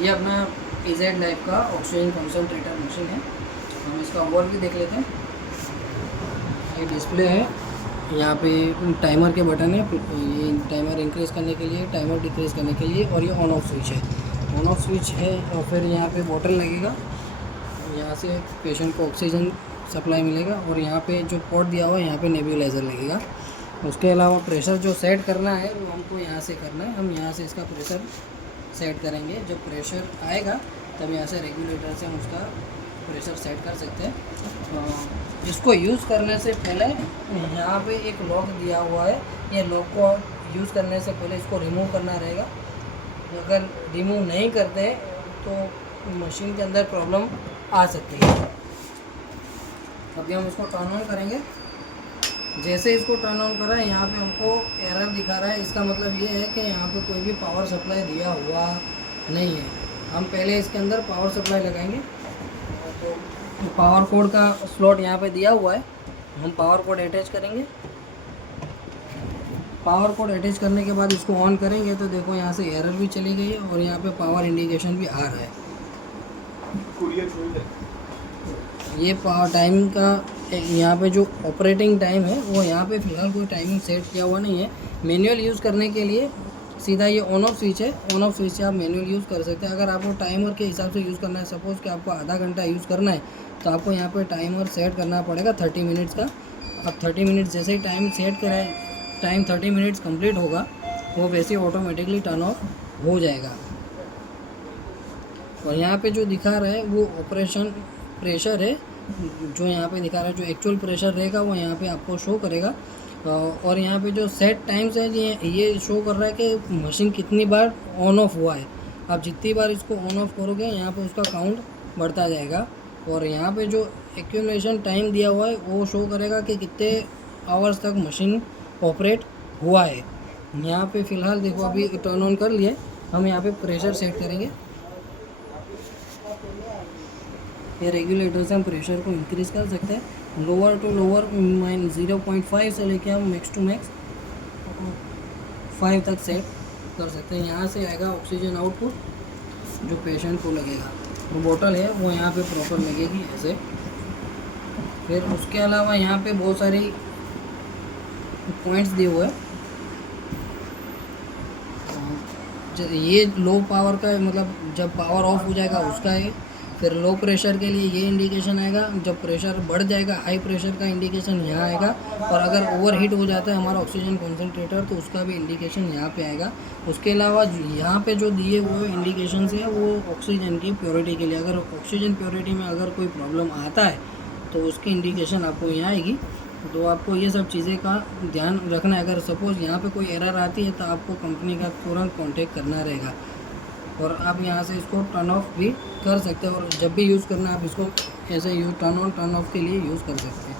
ये अपना PZ life का ऑक्सीजन कंसंट्रेटर मशीन है। हम इसका ओवरव्यू देख लेते हैं। ये डिस्प्ले है, यहाँ पे टाइमर के बटन है, ये टाइमर इंक्रीज़ करने के लिए, टाइमर डिक्रीज़ करने के लिए, और ये ऑन ऑफ स्विच है। ऑन ऑफ स्विच है और फिर यहाँ पे बॉटल लगेगा, यहाँ से पेशेंट को ऑक्सीजन सप्लाई मिलेगा, और यहाँ पे जो पोर्ट दिया हुआ है यहाँ पे नेब्यूलाइज़र लगेगा। उसके अलावा प्रेशर जो सेट करना है वो हमको यहाँ से करना है। हम यहाँ से इसका प्रेशर सेट करेंगे। जब प्रेशर आएगा तब यहाँ से रेगुलेटर से हम उसका प्रेशर सेट कर सकते हैं। इसको यूज़ करने से पहले यहाँ पे एक लॉक दिया हुआ है, ये लॉक को यूज़ करने से पहले इसको रिमूव करना रहेगा। अगर रिमूव नहीं करते तो मशीन के अंदर प्रॉब्लम आ सकती है। अभी हम इसको टर्न ऑन करेंगे। जैसे इसको टर्न ऑन करा है यहाँ पे हमको एरर दिखा रहा है। इसका मतलब ये है कि यहाँ पे कोई भी पावर सप्लाई दिया हुआ नहीं है। हम पहले इसके अंदर पावर सप्लाई लगाएंगे। तो पावर कोड का स्लॉट यहाँ पे दिया हुआ है, हम पावर कोड अटैच करेंगे। पावर कोड अटैच करने के बाद इसको ऑन करेंगे तो देखो यहाँ से एरर भी चली गई है और यहाँ पे पावर इंडिकेशन भी आ रहा है। ये पावर टाइम का यहाँ पे जो ऑपरेटिंग टाइम है वो यहाँ पे फ़िलहाल कोई टाइमिंग सेट किया हुआ नहीं है। मैनुअल यूज़ करने के लिए सीधा ये ऑन ऑफ स्विच है, ऑन ऑफ स्विच से आप मैनुअल यूज़ कर सकते हैं। अगर आपको टाइमर के हिसाब से यूज़ करना है, सपोज़ कि आपको आधा घंटा यूज़ करना है तो आपको यहाँ पे टाइमर सेट करना पड़ेगा 30 मिनट्स का। अब 30 मिनट्स जैसे ही टाइम सेट कराए, टाइम 30 मिनट्स कंप्लीट होगा वो वैसे ही ऑटोमेटिकली टर्न ऑफ हो जाएगा। और यहाँ पे जो दिखा रहा है वो ऑपरेशन प्रेशर है, जो यहाँ पे दिखा रहा है, जो एक्चुअल प्रेशर रहेगा वो यहाँ पे आपको शो करेगा। और यहाँ पे जो सेट टाइम्स है ये शो कर रहा है कि मशीन कितनी बार ऑन ऑफ हुआ है। आप जितनी बार इसको ऑन ऑफ करोगे यहाँ पे उसका काउंट बढ़ता जाएगा। और यहाँ पे जो एक्यूमुलेशन टाइम दिया हुआ है वो शो करेगा कि कितने आवर्स तक मशीन ऑपरेट हुआ है। यहाँ पे फ़िलहाल देखो अभी टर्न ऑन कर लिए, हम यहाँ पे प्रेशर सेट करेंगे। ये रेगुलेटर से हम प्रेशर को इंक्रीज़ कर सकते हैं, लोअर टू लोअर 0.5 से लेके हम मैक्स टू मैक्स 5 तक सेट कर सकते हैं। यहाँ से आएगा ऑक्सीजन आउटपुट जो पेशेंट को लगेगा। वो बोतल है वो यहाँ पे प्रॉपर लगेगी ऐसे। फिर उसके अलावा यहाँ पे बहुत सारी पॉइंट्स दिए हुए हैं। ये लो पावर का है, मतलब जब पावर ऑफ हो जाएगा उसका है। फिर लो प्रेशर के लिए ये इंडिकेशन आएगा, जब प्रेशर बढ़ जाएगा हाई प्रेशर का इंडिकेशन यहाँ आएगा। और अगर ओवर हीट हो जाता है हमारा ऑक्सीजन कंसंट्रेटर तो उसका भी इंडिकेशन यहाँ पे आएगा। उसके अलावा यहाँ पे जो दिए हुए इंडिकेशन है वो ऑक्सीजन की प्योरिटी के लिए, अगर ऑक्सीजन प्योरिटी में अगर कोई प्रॉब्लम आता है तो उसकी इंडिकेशन आपको यहाँ आएगी। तो आपको ये सब चीज़ें का ध्यान रखना है। अगर सपोज़ यहाँ पे कोई एरर आती है तो आपको कंपनी का तुरंत कांटेक्ट करना रहेगा। और आप यहाँ से इसको टर्न ऑफ भी कर सकते हैं, और जब भी यूज़ करना है आप इसको ऐसे use turn on turn off के लिए यूज़ कर सकते हैं।